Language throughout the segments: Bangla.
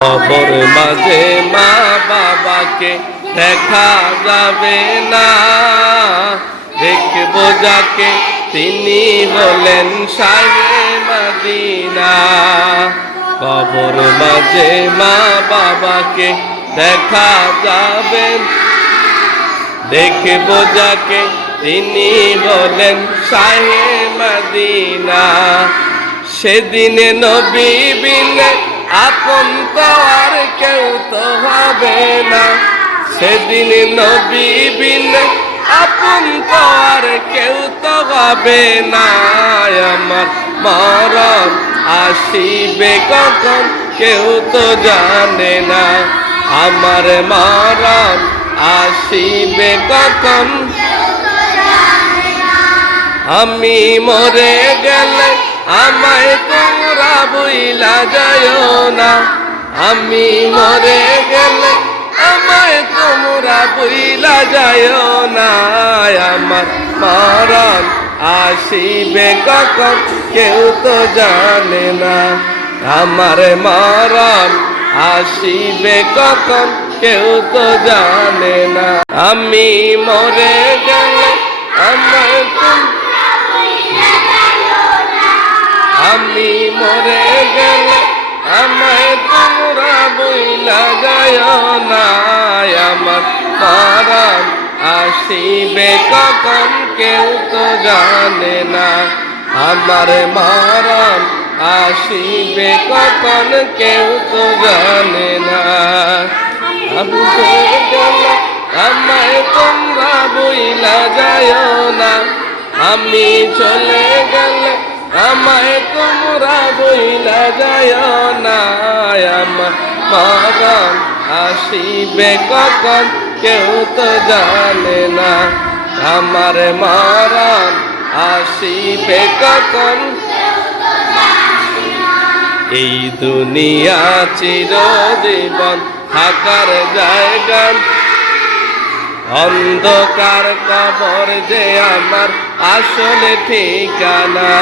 কবর মাঝে মা বাবাকে দেখা যাবে না, দেখবো যাকে তিনি হলেন শাহে মদিনা। কবর মাঝে মা বাবাকে দেখা যাবে, দেখবো যাকে তিনি হলেন শাহে মদিনা। সেদিনে নবী বিনে আপন তো আর কেউ তো হবে না, সেদিন নবী বিনে আপন তো আর কেউ তো হবে না। আমার মরণ আসিবে কখন কেউ তো জানে না, আমার মরণ আসিবে কখন। আমি মরে গেলে আমায় তোমরা ভুইলা যাইও না, আমি মরে গেলে আমায় তোমরা ভুইলা যাইও না। আমার মরণ আসিবে কখন কেউ তো জানে না, আমার মরণ আসিবে কখন কেউ তো জানে না। আমি মরে গেলে আমায় আমি মরে গেলে আমায় তোমরা বইলা যাইও না, আমার মরণ আসিবে কখন কেউ তো জানে না, আমার মরণ আসিবে কখন কেউ তো জানে না। আমি চলে গেলে আমায় তোমরা বইলা যাইও না, আমি চলে গেলে আমায় তোমরা বইলা যাইও না। আমার মরণ আসিবে কখন কেউ তো জানে না, আমার মরণ আসিবে কখন। এই দুনিয়া চিরজীবন থাকার জায়গা, অন্ধকার কবর যে আমার আসল ঠিকানা।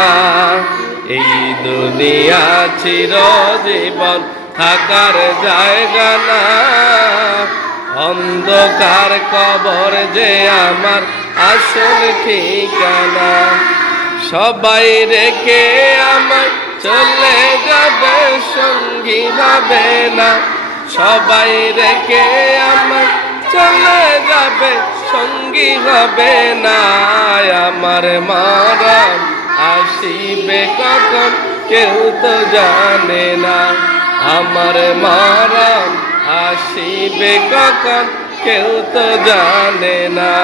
এই দুনিয়া চিরজীবন থাকার জায়গা না, অন্ধকার কবর যে আমার আসল ঠিকানা। সবাই রেখে আমায় চলে যাবে সঙ্গী হবে না, সবাই রেখে আমায় চলে যাবে সঙ্গী হবে না। আমার মরণ আসিবে কখন কেউ তো জানে না, আমার মরণ আসিবে কখন কেউ তো জানে না।